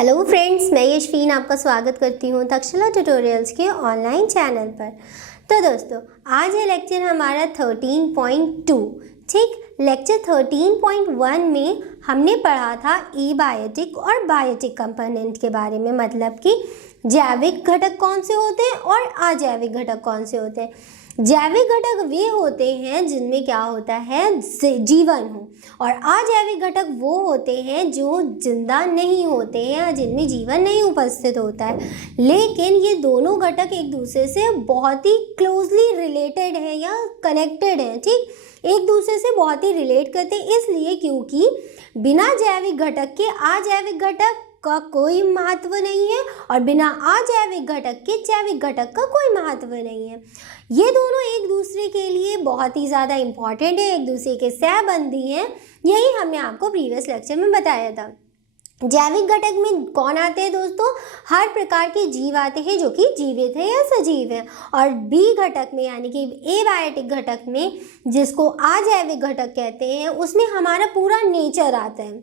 Hello friends, मैं यशवीन आपका स्वागत करती हूँ तक्षशिला ट्यूटोरियल्स के ऑनलाइन चैनल पर। तो दोस्तों, आज है लेक्चर हमारा 13.2। ठीक, लेक्चर 13.1 में हमने पढ़ा था एबायोटिक और बायोटिक कंपोनेंट के बारे में, मतलब कि जैविक घटक कौन से होते हैं और अजैविक घटक कौन से होते हैं। जैविक घटक वे होते हैं जिनमें क्या होता है, जीवन हो, और अजैविक घटक वो होते हैं जो जिंदा नहीं होते हैं या जिनमें जीवन नहीं उपस्थित होता है। लेकिन ये दोनों घटक एक दूसरे से बहुत ही क्लोजली रिलेटेड है या कनेक्टेड है। ठीक, एक दूसरे से बहुत ही रिलेट करते हैं, इसलिए क्योंकि बिना जैविक घटक के अजैविक घटक का कोई महत्व नहीं है और बिना अजैविक घटक के जैविक घटक का कोई महत्व नहीं है। ये दोनों एक दूसरे के लिए बहुत ही ज़्यादा इम्पॉर्टेंट है, एक दूसरे के सहबंधी हैं। यही हमने आपको प्रीवियस लेक्चर में बताया था। जैविक घटक में कौन आते हैं दोस्तों? हर प्रकार के जीव आते हैं जो कि जीवित है या सजीव है। और बी घटक में यानी कि एबायोटिक घटक में, जिसको अजैविक घटक कहते हैं, उसमें हमारा पूरा नेचर आता है,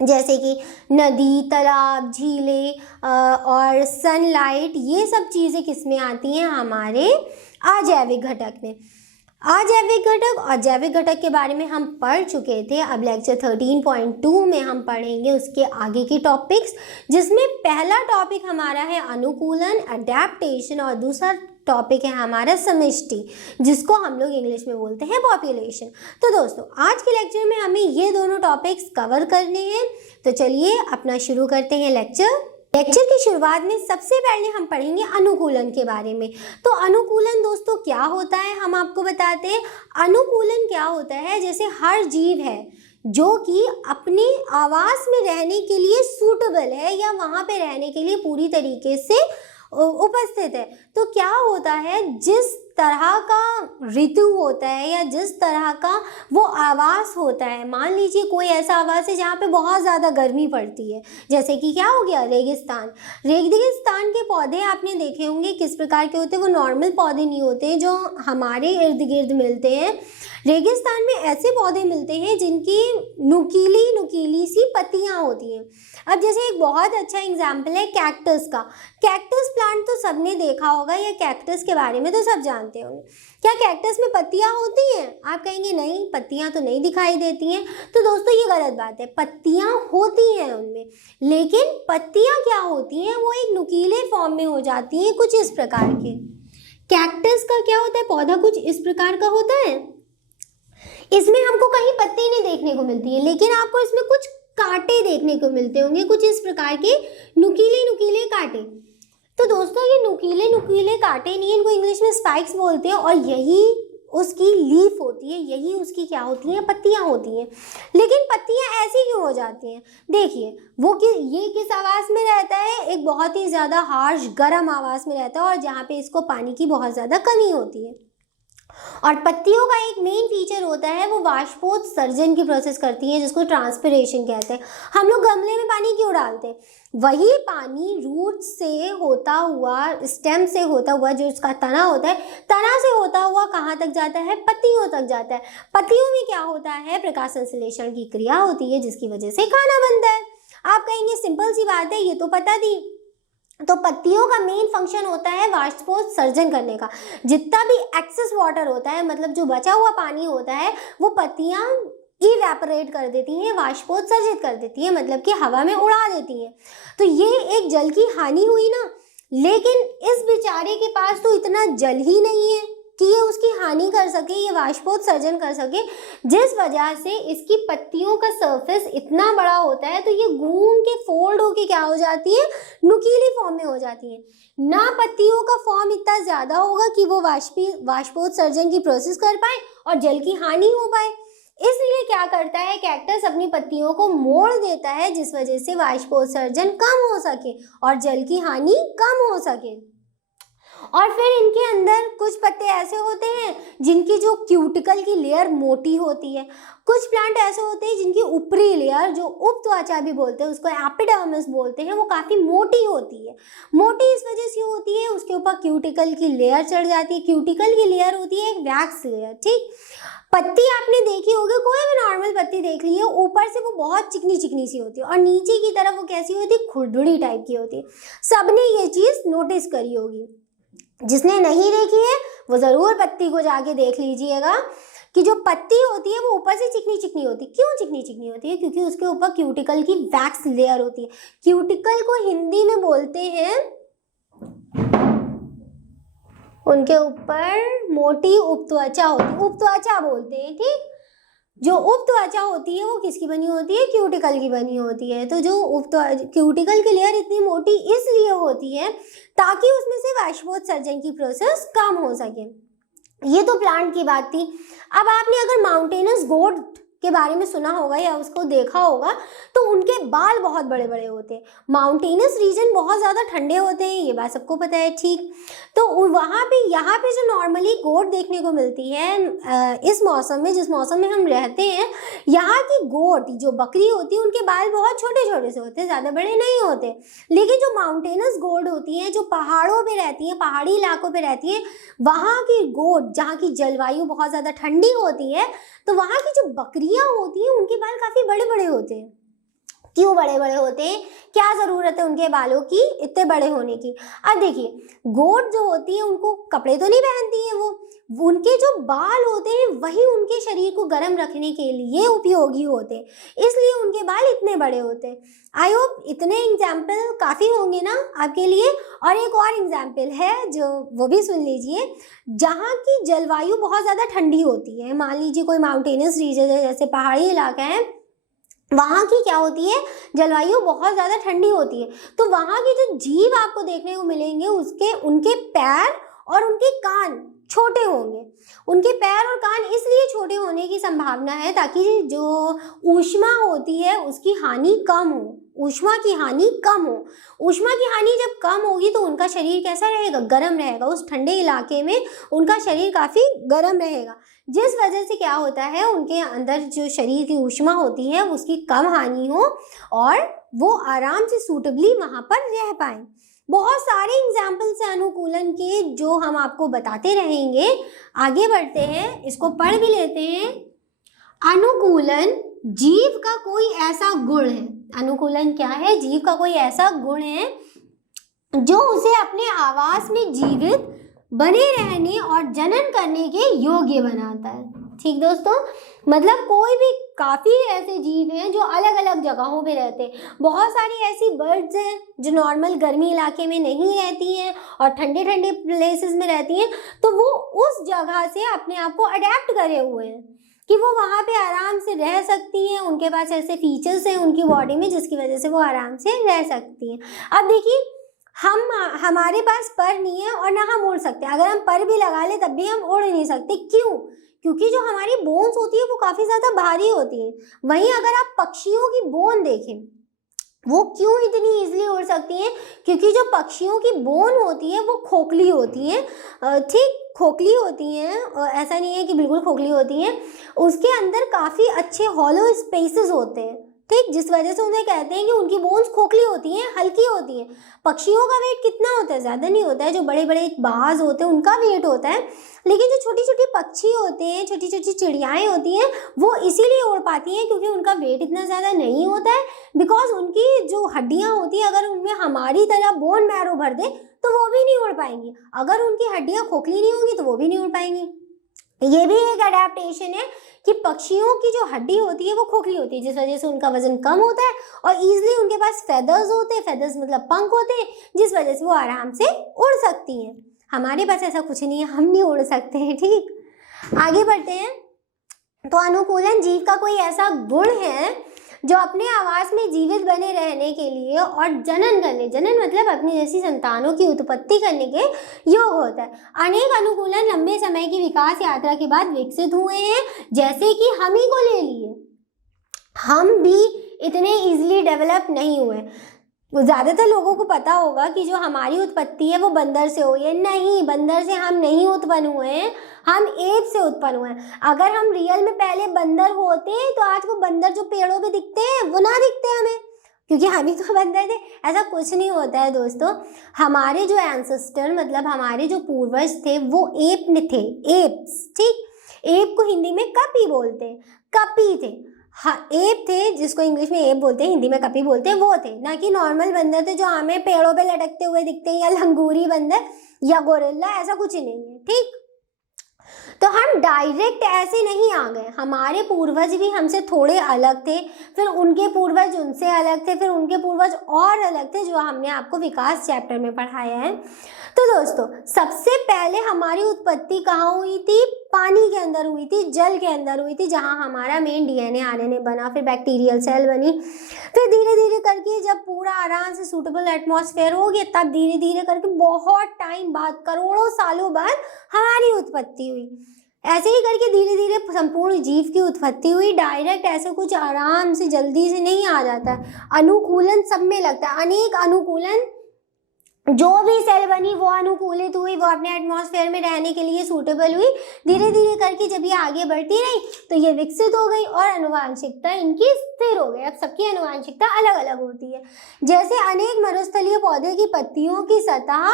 जैसे कि नदी, तालाब, झीलें और सनलाइट। ये सब चीज़ें किस में आती हैं? हमारे अजैविक घटक में। अजैविक घटक और जैविक घटक के बारे में हम पढ़ चुके थे। अब लेक्चर 13.2 में हम पढ़ेंगे उसके आगे के टॉपिक्स, जिसमें पहला टॉपिक हमारा है अनुकूलन, अडेप्टेशन, और दूसरा टॉपिक है हमारा समष्टि, जिसको हम लोग इंग्लिश में बोलते हैं पॉपुलेशन। तो दोस्तों, आज के लेक्चर में हमें ये दोनों टॉपिक्स कवर करने हैं। तो चलिए अपना शुरू करते हैं लेक्चर की शुरुआत में सबसे पहले हम पढ़ेंगे अनुकूलन के बारे में। तो अनुकूलन दोस्तों क्या होता है, हम आपको बताते हैं। अनुकूलन क्या होता है, जैसे हर जीव है जो कि अपने आवास में रहने के लिए सूटेबल है या वहाँ पे रहने के लिए पूरी तरीके से उपस्थित है। तो क्या होता है, जिस तरह का ऋतु होता है या जिस तरह का वो आवास होता है, मान लीजिए कोई ऐसा आवास है जहाँ पे बहुत ज़्यादा गर्मी पड़ती है, जैसे कि क्या हो गया, रेगिस्तान। रेगिस्तान के पौधे आपने देखे होंगे किस प्रकार के होते हैं। वो नॉर्मल पौधे नहीं होते जो हमारे इर्द गिर्द मिलते हैं। रेगिस्तान में ऐसे पौधे मिलते हैं जिनकी नुकीली नुकीली सी पत्तियाँ होती हैं। अब जैसे एक बहुत अच्छा एग्जाम्पल है कैक्टस का। कैक्टस प्लांट तो सबने देखा होगा, या कैक्टस के बारे में तो सब जानते होंगे। क्या कैक्टस में पत्तियां होती हैं? आप कहेंगे नहीं, पत्तियां तो नहीं दिखाई देती हैं। तो दोस्तों ये गलत बात है, पत्तियां होती हैं उनमें, लेकिन पत्तियां क्या होती हैं, वो एक नुकीले फॉर्म में हो जाती हैं, कुछ इस प्रकार के। कैक्टस का क्या होता है, पौधा कुछ इस प्रकार का होता है। इसमें हमको कहीं पत्ती नहीं देखने को मिलती है, लेकिन आपको इसमें कुछ कांटे देखने को मिलते होंगे, कुछ इस प्रकार के नुकीले नुकीले कांटे। तो दोस्तों ये नुकीले नुकीले कांटे नहीं, इनको इंग्लिश में स्पाइक्स बोलते हैं, और यही उसकी लीफ होती है, यही उसकी क्या होती है, पत्तियां होती हैं। लेकिन पत्तियां ऐसी क्यों हो जाती हैं? देखिए वो ये किस आवास में रहता है, एक बहुत ही ज़्यादा हार्श गर्म आवास में रहता है, और जहाँ पे इसको पानी की बहुत ज़्यादा कमी होती है। और पत्तियों का एक मेन फीचर होता है, वो वाष्पोत्सर्जन की प्रोसेस करती है, जिसको ट्रांसपिरेशन कहते हैं। हम लोग गमले में पानी क्यों डालते हैं? वही पानी रूट से होता हुआ, स्टेम से होता हुआ, जो इसका तना होता है, तना से होता हुआ कहाँ तक जाता है? पत्तियों तक जाता है। पत्तियों में क्या होता है? प्रकाश संश्लेषण की क्रिया होती है, जिसकी वजह से खाना बनता है। आप कहेंगे सिंपल सी बात है, ये तो पता थी। तो पत्तियों का मेन फंक्शन होता है वाष्पोत्सर्जन करने का। जितना भी एक्सेस वाटर होता है, मतलब जो बचा हुआ पानी होता है, वो पत्तियां इवेपोरेट कर देती हैं, वाष्पोत्सर्जित कर देती हैं, मतलब कि हवा में उड़ा देती हैं। तो ये एक जल की हानि हुई ना। लेकिन इस बेचारे के पास तो इतना जल ही नहीं है कि ये उसकी हानि कर सके, ये वाष्पोत्सर्जन कर सके, जिस वजह से इसकी पत्तियों का सरफेस इतना बड़ा होता है, तो ये घूम के फोल्ड होके क्या हो जाती है, नुकीली फॉर्म में हो जाती है। ना पत्तियों का फॉर्म इतना ज़्यादा होगा कि वो वाष्पोत्सर्जन की प्रोसेस कर पाए और जल की हानि हो पाए। इसलिए क्या करता है, कैक्टस अपनी पत्तियों को मोड़ देता है, जिस वजह से वाष्पोत्सर्जन कम हो सके और जल की हानि कम हो सके। और फिर इनके अंदर कुछ पत्ते ऐसे होते हैं जिनकी जो क्यूटिकल की लेयर मोटी होती है, कुछ प्लांट ऐसे होते हैं जिनकी ऊपरी लेयर जो उपत्वचा भी बोलते हैं, उसको एपिडर्मिस बोलते हैं, वो काफ़ी मोटी होती है। मोटी इस वजह से होती है, उसके ऊपर क्यूटिकल की लेयर चढ़ जाती है। क्यूटिकल की लेयर होती है एक वैक्स लेयर, ठीक। पत्ती आपने देखी होगी, कोई भी नॉर्मल पत्ती देख ली है, ऊपर से वो बहुत चिकनी चिकनी सी होती है और नीचे की तरफ वो कैसी होती है, खुरदुरी टाइप की होती है। सबने ये चीज़ नोटिस करी होगी। जिसने नहीं देखी है वो ज़रूर पत्ती को जाके देख लीजिएगा कि जो पत्ती होती है वो ऊपर से चिकनी चिकनी होती है। क्यों चिकनी चिकनी होती है? क्योंकि उसके ऊपर क्यूटिकल की वैक्स लेयर होती है। क्यूटिकल को हिंदी में बोलते हैं, उनके ऊपर मोटी उपत्वचा होती है, उपत्वचा बोलते हैं, ठीक। जो उपत्वचा होती है वो किसकी बनी होती है? क्यूटिकल की बनी होती है। तो जो क्यूटिकल की लेयर इतनी मोटी इसलिए होती है ताकि उसमें से वाष्पोत्सर्जन की प्रोसेस कम हो सके। ये तो प्लांट की बात थी। अब आपने अगर माउंटेनस गोट के बारे में सुना होगा या उसको देखा होगा तो उनके बाल बहुत बड़े बड़े होते हैं। माउंटेनस रीजन बहुत ज़्यादा ठंडे होते हैं, ये बात सबको पता है, ठीक। तो वहाँ पे यहाँ पे जो नॉर्मली गोट देखने को मिलती है इस मौसम में, जिस मौसम में हम रहते हैं, यहाँ की गोट जो बकरी होती है उनके बाल बहुत छोटे छोटे से होते हैं, ज़्यादा बड़े नहीं होते। लेकिन जो माउंटेनस गोट होती हैं, जो पहाड़ों पर रहती हैं, पहाड़ी इलाकों पर रहती हैं, वहाँ की गोट जहाँ की जलवायु बहुत ज़्यादा ठंडी होती है, तो वहाँ की जो बकरियां होती हैं उनके बाल काफ़ी बड़े बड़े होते हैं। क्यों बड़े बड़े होते हैं? क्या ज़रूरत है उनके बालों की इतने बड़े होने की? अब देखिए, गोट जो होती है उनको कपड़े तो नहीं पहनती हैं, वो उनके जो बाल होते हैं वही उनके शरीर को गर्म रखने के लिए उपयोगी होते हैं, इसलिए उनके बाल इतने बड़े होते हैं। आई होप इतने एग्जाम्पल काफ़ी होंगे ना आपके लिए। और एक और एग्जाम्पल है जो वो भी सुन लीजिए। जहाँ की जलवायु बहुत ज़्यादा ठंडी होती है, मान लीजिए कोई माउंटेनस रीजन है, जैसे पहाड़ी इलाका है, वहाँ की क्या होती है, जलवायु बहुत ज़्यादा ठंडी होती है। तो वहाँ की जो जीव आपको देखने को मिलेंगे उनके पैर और उनके कान छोटे होंगे। उनके पैर और कान इसलिए छोटे होने की संभावना है ताकि जो ऊष्मा होती है उसकी हानि कम हो, ऊष्मा की हानि कम हो। ऊष्मा की हानि जब कम होगी तो उनका शरीर कैसा रहेगा? गर्म रहेगा। उस ठंडे इलाके में उनका शरीर काफ़ी गर्म रहेगा, जिस वजह से क्या होता है, उनके अंदर जो शरीर की ऊष्मा होती है उसकी कम हानि हो और वो आराम से सूटेबली वहाँ पर रह पाएँ। बहुत सारे एग्जाम्पल्स हैं अनुकूलन के जो हम आपको बताते रहेंगे। आगे बढ़ते हैं, इसको पढ़ भी लेते हैं। अनुकूलन जीव का कोई ऐसा गुण है। अनुकूलन क्या है? जीव का कोई ऐसा गुण है जो उसे अपने आवास में जीवित बने रहने और जनन करने के योग्य बनाता है। ठीक दोस्तों, मतलब कोई भी काफ़ी ऐसे जीव हैं जो अलग अलग जगहों पे रहते हैं। बहुत सारी ऐसी बर्ड्स हैं जो नॉर्मल गर्मी इलाके में नहीं रहती हैं और ठंडे ठंडे प्लेसेस में रहती हैं, तो वो उस जगह से अपने आप को अडेप्ट करे हुए हैं कि वो वहाँ पे आराम से रह सकती हैं। उनके पास ऐसे फीचर्स हैं उनकी बॉडी में जिसकी वजह से वो आराम से रह सकती हैं। अब देखिए, हमारे पास पर नहीं है और ना हम उड़ सकते। अगर हम पर भी लगा ले तब भी हम उड़ नहीं सकते। क्यों? क्योंकि जो हमारी बोन्स होती है वो काफ़ी ज़्यादा भारी होती है। वहीं अगर आप पक्षियों की बोन देखें, वो क्यों इतनी ईजिली उड़ सकती हैं? क्योंकि जो पक्षियों की बोन होती है वो खोखली होती है, ठीक, खोखली होती हैं, ऐसा नहीं है कि बिल्कुल खोखली होती हैं। उसके अंदर काफ़ी अच्छे हॉलो स्पेसेस होते हैं, ठीक, जिस वजह से उन्हें कहते हैं कि उनकी बोन्स खोखली होती हैं, हल्की होती हैं। पक्षियों का वेट कितना होता है? ज़्यादा नहीं होता है। जो बड़े बड़े बाज होते हैं उनका वेट होता है, लेकिन जो छोटी छोटी पक्षी होते हैं, छोटी छोटी चिड़ियाएँ होती हैं, वो इसीलिए उड़ पाती हैं क्योंकि उनका वेट इतना ज़्यादा नहीं होता है। बिकॉज उनकी जो हड्डियाँ होती हैं, अगर उनमें हमारी तरह बोन मैरो भर दे तो वो भी नहीं उड़ पाएंगी। अगर उनकी हड्डियाँ खोखली नहीं होंगी तो वो भी नहीं उड़ पाएंगी। ये भी एक अडेप्टेशन है कि पक्षियों की जो हड्डी होती है वो खोखली होती है, जिस वजह से उनका वजन कम होता है और ईजिली उनके पास फेदर्स होते हैं, फेदर्स मतलब पंख होते हैं, जिस वजह से वो आराम से उड़ सकती हैं। हमारे पास ऐसा कुछ नहीं है, हम नहीं उड़ सकते हैं। ठीक, आगे बढ़ते हैं। तो अनुकूलन जीव का कोई ऐसा गुण है जो अपने आवास में जीवित बने रहने के लिए और जनन मतलब अपनी जैसी संतानों की उत्पत्ति करने के योग होता है। अनेक अनुकूलन लंबे समय की विकास यात्रा के बाद विकसित हुए हैं, जैसे कि हम ही को ले लिए। हम भी इतने इजीली डेवलप नहीं हुए। ज़्यादातर लोगों को पता होगा कि जो हमारी उत्पत्ति है वो बंदर से हुई है। नहीं, बंदर से हम नहीं उत्पन्न हुए हैं, हम एप से उत्पन्न हुए हैं। अगर हम रियल में पहले बंदर होते तो आज वो बंदर जो पेड़ों पे दिखते हैं वो ना दिखते हमें, क्योंकि हम ही तो बंदर थे। ऐसा कुछ नहीं होता है दोस्तों। हमारे जो एंसेस्टर मतलब हमारे जो पूर्वज थे वो एप में थे, एप्स, ठीक। एप को हिंदी में कपी बोलते हैं, कपी थे। हाँ, एप थे जिसको इंग्लिश में एप बोलते हैं, हिंदी में कपी बोलते हैं, वो थे। ना कि नॉर्मल बंदर थे जो हमें पेड़ों पे लटकते हुए दिखते हैं, या लंगूरी बंदर या गोरिल्ला, ऐसा कुछ ही नहीं है, ठीक। तो हम डायरेक्ट ऐसे नहीं आ गए, हमारे पूर्वज भी हमसे थोड़े अलग थे, फिर उनके पूर्वज उनसे अलग थे, फिर उनके पूर्वज और अलग थे, जो हमने आपको विकास चैप्टर में पढ़ाया है। तो दोस्तों, सबसे पहले हमारी उत्पत्ति कहाँ हुई थी? पानी के अंदर हुई थी, जल के अंदर हुई थी, जहाँ हमारा मेन डीएनए आरएनए बना, फिर बैक्टीरियल सेल बनी। फिर धीरे धीरे करके जब पूरा आराम से सूटेबल एटमॉस्फेयर हो गया, तब धीरे धीरे करके बहुत टाइम बाद, करोड़ों सालों बाद हमारी उत्पत्ति हुई। ऐसे ही करके धीरे धीरे संपूर्ण जीव की उत्पत्ति हुई। डायरेक्ट ऐसे कुछ आराम से जल्दी से नहीं आ जाता है, अनुकूलन सब में लगता है, अनेक अनुकूलन। जो भी सेल बनी वो अनुकूलित हुई, वो अपने एटमॉस्फेयर में रहने के लिए सूटेबल हुई। धीरे धीरे करके जब ये आगे बढ़ती रही तो ये विकसित हो गई और आनुवांशिकता इनकी स्थिर हो गई। अब सबकी आनुवांशिकता अलग अलग होती है। जैसे अनेक मरुस्थलीय पौधे की पत्तियों की सतह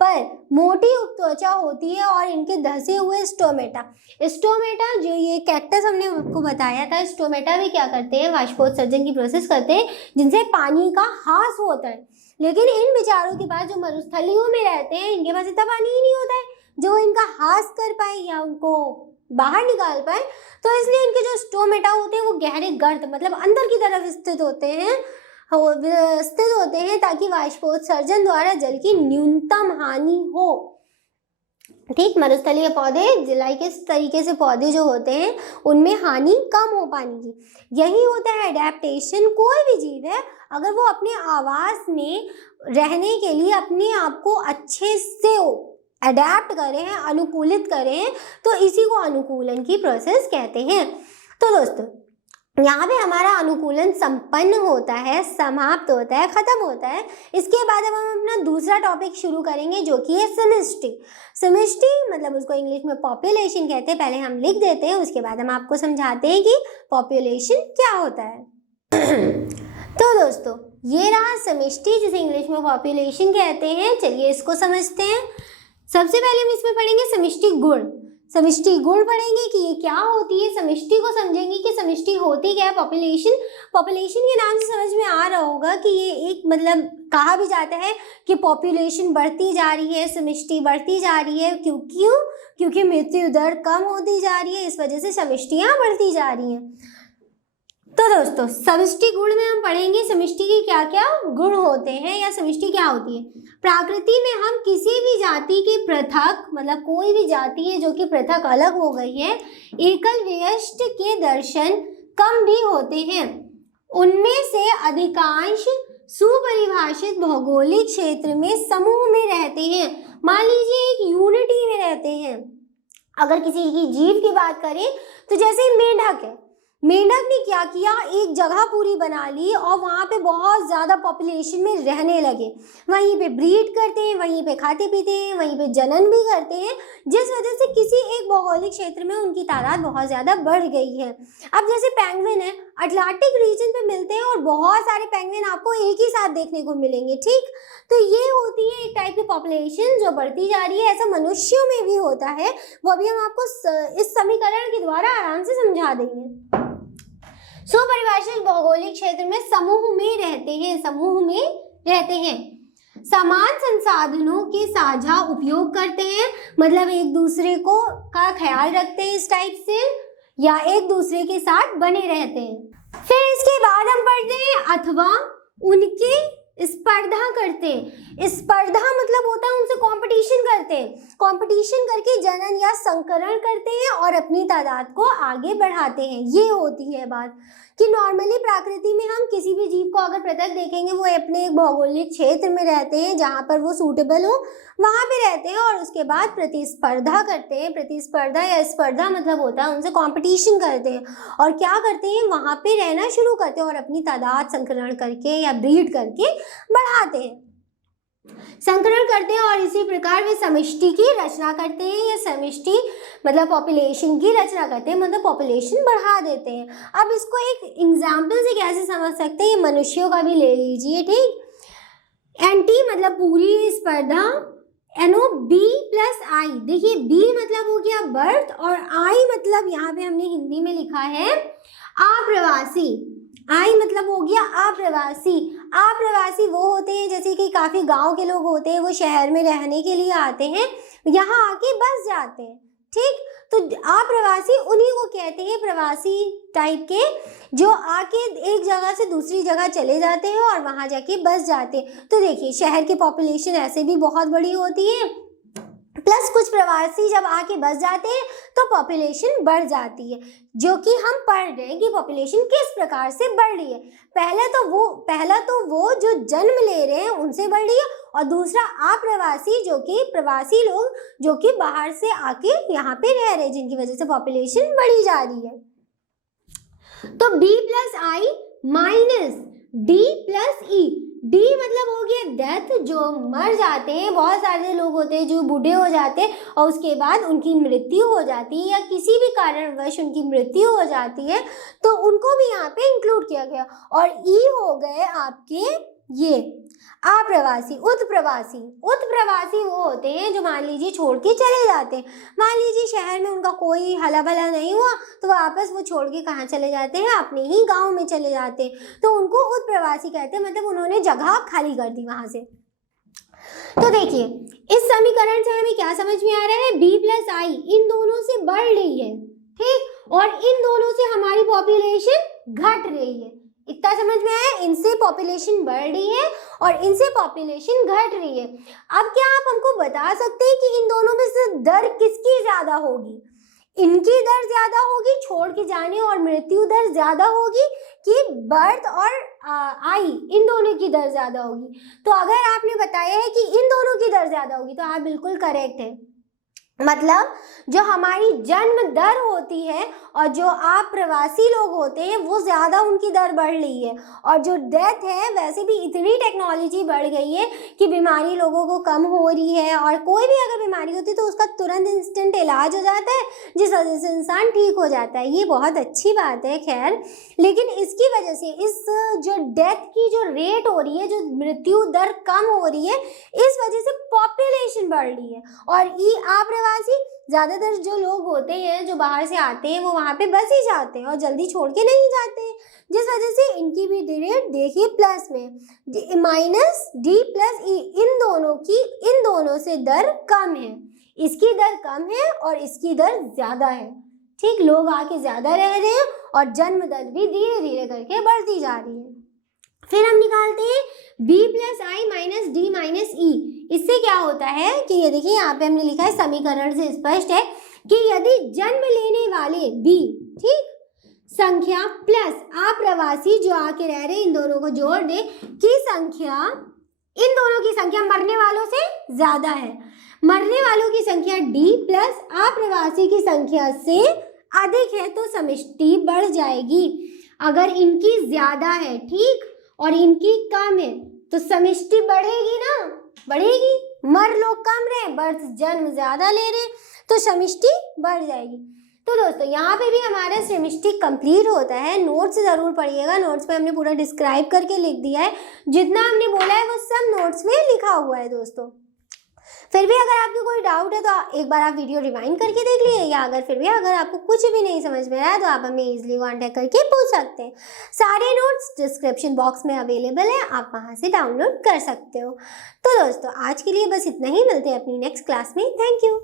पर मोटी उपत्वचा होती है और इनके धसे हुए स्टोमेटा, स्टोमेटा जो ये कैक्टस हमने आपको बताया था, स्टोमेटा भी क्या करते हैं? वाष्पोत्सर्जन की प्रोसेस करते हैं, जिनसे पानी का ह्रास होता है। लेकिन इन बेचारों के पास जो मरुस्थलियों में रहते हैं, इनके पास इतना पानी ही नहीं होता है जो इनका ह्रास कर पाए या उनको बाहर निकाल पाए। तो इसलिए इनके जो स्टोमेटा होते हैं वो गहरे गर्त मतलब अंदर की तरफ स्थित होते हैं, ताकि वाष्पोत्सर्जन द्वारा जल की न्यूनतम हानि हो, ठीक। मरुस्थलीय पौधे जिलाई के तरीके से पौधे जो होते हैं उनमें हानि कम हो पानी की। यही होता है एडेप्टेशन। कोई भी जीव है अगर वो अपने आवास में रहने के लिए अपने आप को अच्छे से अडेप्ट करें हैं, अनुकूलित करें हैं, तो इसी को अनुकूलन की प्रोसेस कहते हैं। तो दोस्तों, यहाँ पे हमारा अनुकूलन संपन्न होता है, समाप्त होता है, खत्म होता है। इसके बाद अब हम अपना दूसरा टॉपिक शुरू करेंगे जो कि है समष्टि। समष्टि मतलब उसको इंग्लिश में पॉपुलेशन कहते हैं। पहले हम लिख देते हैं, उसके बाद हम आपको समझाते हैं कि पॉपुलेशन क्या होता है। तो दोस्तों, ये रहा समष्टि जिसे इंग्लिश में पॉपुलेशन कहते हैं। चलिए इसको समझते हैं। सबसे पहले हम इसमें पढ़ेंगे समष्टि गुण। समष्टि गुण पढ़ेंगे कि ये क्या होती है, समष्टि को समझेंगे कि समष्टि होती क्या है। पॉपुलेशन के नाम से समझ में आ रहा होगा कि ये एक मतलब कहा भी जाता है कि पॉपुलेशन बढ़ती जा रही है, समष्टि बढ़ती जा रही है। क्योंकि मृत्यु दर कम होती जा रही है, इस वजह से समष्टियाँ बढ़ती जा रही हैं। तो दोस्तों, समष्टि गुण में हम पढ़ेंगे समष्टि के क्या क्या गुण होते हैं या समष्टि क्या होती है। प्रकृति में हम किसी भी जाति के पृथक मतलब कोई भी जाति है जो कि पृथक अलग हो गई है, एकल व्यष्टि के दर्शन कम भी होते हैं। उनमें से अधिकांश सुपरिभाषित भौगोलिक क्षेत्र में समूह में रहते हैं। मान लीजिए एक यूनिटी में रहते हैं। अगर किसी की जीव की बात करें तो जैसे मेंढक है, मेंढक ने क्या किया, एक जगह पूरी बना ली और वहाँ पे बहुत ज़्यादा पॉपुलेशन में रहने लगे। वहीं पे ब्रीड करते हैं, वहीं पे खाते पीते हैं, वहीं पे जनन भी करते हैं, जिस वजह से किसी एक भौगोलिक क्षेत्र में उनकी तादाद बहुत ज़्यादा बढ़ गई है। अब जैसे पेंगुइन है, अटलांटिक रीजन पे मिलते हैं और बहुत सारे पेंगुइन आपको एक ही साथ देखने को मिलेंगे, ठीक। तो ये होती है एक टाइप की पॉपुलेशन जो बढ़ती जा रही है। ऐसा मनुष्यों में भी होता है, वो भी हम आपको इस समीकरण के द्वारा आराम से समझा देंगे। सुपरिभाषित भौगोलिक क्षेत्र में समूह में रहते हैं, समान संसाधनों के साझा उपयोग करते हैं, मतलब एक दूसरे को का ख्याल रखते हैं इस टाइप से, या एक दूसरे के साथ बने रहते हैं। फिर इसके बाद हम पढ़ते हैं अथवा उनके स्पर्धा करते हैं। स्पर्धा मतलब होता है उनसे कंपटीशन करते हैं, कंपटीशन करके जनन या संकरण करते हैं और अपनी तादाद को आगे बढ़ाते हैं। ये होती है बात। कि नॉर्मली प्रकृति में हम किसी भी जीव को अगर पृथक देखेंगे, वो अपने एक भौगोलिक क्षेत्र में रहते हैं जहाँ पर वो सूटेबल हो, वहाँ पे रहते हैं और उसके बाद प्रतिस्पर्धा करते हैं। प्रतिस्पर्धा या स्पर्धा मतलब होता है उनसे कंपटीशन करते हैं और क्या करते हैं, वहाँ पे रहना शुरू करते हैं और अपनी तादाद संकरण करके या ब्रीड करके बढ़ाते हैं, संकरण करते हैं और इसी प्रकार वे समष्टि की रचना करते हैं या समष्टि मतलब पॉपुलेशन की रचना करते हैं, मतलब पॉपुलेशन बढ़ा देते हैं। अब इसको एक एग्जाम्पल से कैसे समझ सकते हैं, मनुष्यों का भी ले लीजिए, ठीक। एंटी मतलब पूरी स्पर्धा, NO B प्लस आई, देखिए B मतलब हो गया बर्थ और I मतलब यहाँ पे हमने हिंदी में लिखा है अप्रवासी। आई मतलब हो गया अप्रवासी। अप्रवासी वो होते हैं जैसे कि काफ़ी गांव के लोग होते हैं, वो शहर में रहने के लिए आते हैं, यहाँ आके बस जाते हैं, ठीक। तो अप्रवासी उन्हीं को कहते हैं, प्रवासी टाइप के, जो आके एक जगह से दूसरी जगह चले जाते हैं और वहाँ जाके बस जाते हैं। तो देखिए शहर की पॉपुलेशन ऐसे भी बहुत बड़ी होती है, प्लस कुछ प्रवासी जब आके बस जाते हैं तो पॉपुलेशन बढ़ जाती है, जो कि हम पढ़ रहे हैं कि पॉपुलेशन किस प्रकार से बढ़ रही है। पहला तो वो जो जन्म ले रहे हैं उनसे बढ़ रही है और दूसरा अप्रवासी जो कि प्रवासी लोग जो कि बाहर से आके यहाँ पे रह रहे हैं, जिनकी वजह से पॉपुलेशन बढ़ी जा रही है। तो B प्लस आई माइनस D प्लस ई। डी मतलब हो गया डेथ, जो मर जाते हैं, बहुत सारे लोग होते हैं जो बूढ़े हो जाते हैं और उसके बाद उनकी मृत्यु हो जाती है या किसी भी कारणवश उनकी मृत्यु हो जाती है, तो उनको भी यहाँ पे इंक्लूड किया गया। और ई हो गए आपके ये अप्रवासी। उत्प्रवासी, उत्प्रवासी वो होते हैं जो मान लीजिए छोड़ के चले जाते हैं, मान लीजिए शहर में उनका कोई हला भला नहीं हुआ तो वापस वो छोड़ के कहाँ चले जाते हैं, अपने ही गांव में चले जाते हैं, तो उनको उत्प्रवासी कहते हैं, मतलब उन्होंने जगह खाली कर दी वहां से। तो देखिए इस समीकरण से हमें क्या समझ में आ रहा है, B प्लस आई इन दोनों से बढ़ रही है, ठीक, और इन दोनों से हमारी पॉपुलेशन घट रही है। इतना समझ में आया, इनसे पॉपुलेशन बढ़ रही है और इनसे पॉपुलेशन घट रही है। अब क्या आप हमको बता सकते हैं कि इन दोनों में से दर किसकी ज्यादा होगी? इनकी दर ज्यादा होगी छोड़ के जाने और मृत्यु दर ज्यादा होगी कि बर्थ और आई इन दोनों की दर ज्यादा होगी? तो अगर आपने बताया है कि इन दोनों की दर ज्यादा होगी तो आप बिल्कुल करेक्ट है। मतलब जो हमारी जन्म दर होती है और जो अप्रवासी लोग होते हैं वो ज़्यादा उनकी दर बढ़ रही है, और जो डेथ है वैसे भी इतनी टेक्नोलॉजी बढ़ गई है कि बीमारी लोगों को कम हो रही है, और कोई भी अगर बीमारी होती है तो उसका तुरंत इंस्टेंट इलाज हो जाता है जिस वजह से इंसान ठीक हो जाता है। ये बहुत अच्छी बात है खैर, लेकिन इसकी वजह से इस जो डेथ की जो रेट हो रही है, जो मृत्यु दर कम हो रही है, इस वजह से पॉपुलेशन बढ़ रही है। और अप्रवासी ज़्यादातर जो लोग होते हैं जो बाहर से आते हैं वो वहाँ पे बस ही जाते हैं और जल्दी छोड़ के नहीं जाते हैं, जिस वजह से इनकी भी रेट देखिए प्लस में माइनस D प्लस ई, इन दोनों से दर कम है, इसकी दर कम है और इसकी दर ज़्यादा है, ठीक। लोग आके ज़्यादा रह रहे हैं और जन्म दर भी धीरे धीरे करके बढ़ती जा रही है। फिर हम निकालते हैं B प्लस आई माइनस D माइनस ई। इससे क्या होता है कि ये देखिए यहाँ पे हमने लिखा है, समीकरण से स्पष्ट है कि यदि जन्म लेने वाले B, ठीक, संख्या प्लस अप्रवासी जो आके रह रहे इन दोनों को जोड़ दे की संख्या, इन दोनों की संख्या मरने वालों से ज्यादा है, मरने वालों की संख्या D प्लस अप्रवासी की संख्या से अधिक है तो समष्टि बढ़ जाएगी। अगर इनकी ज्यादा है, ठीक, और इनकी कम है तो समष्टि बढ़ेगी ना, बढ़ेगी। मर लोग कम रहे, बर्थ जन्म ज्यादा ले रहे तो समष्टि बढ़ जाएगी। तो दोस्तों यहाँ पे भी हमारा समष्टि कंप्लीट होता है। नोट्स ज़रूर पढ़िएगा, नोट्स पे हमने पूरा डिस्क्राइब करके लिख दिया है, जितना हमने बोला है वो सब नोट्स में लिखा हुआ है दोस्तों। फिर भी अगर आपको कोई डाउट है तो एक बार आप वीडियो रिवाइंड करके देख लीजिए, या अगर आपको कुछ भी नहीं समझ में आया तो आप हमें इजीली कांटेक्ट करके पूछ सकते हैं। सारे नोट्स डिस्क्रिप्शन बॉक्स में अवेलेबल है, आप वहां से डाउनलोड कर सकते हो। तो दोस्तों आज के लिए बस इतना ही, मिलते हैं अपनी नेक्स्ट क्लास में। Thank you.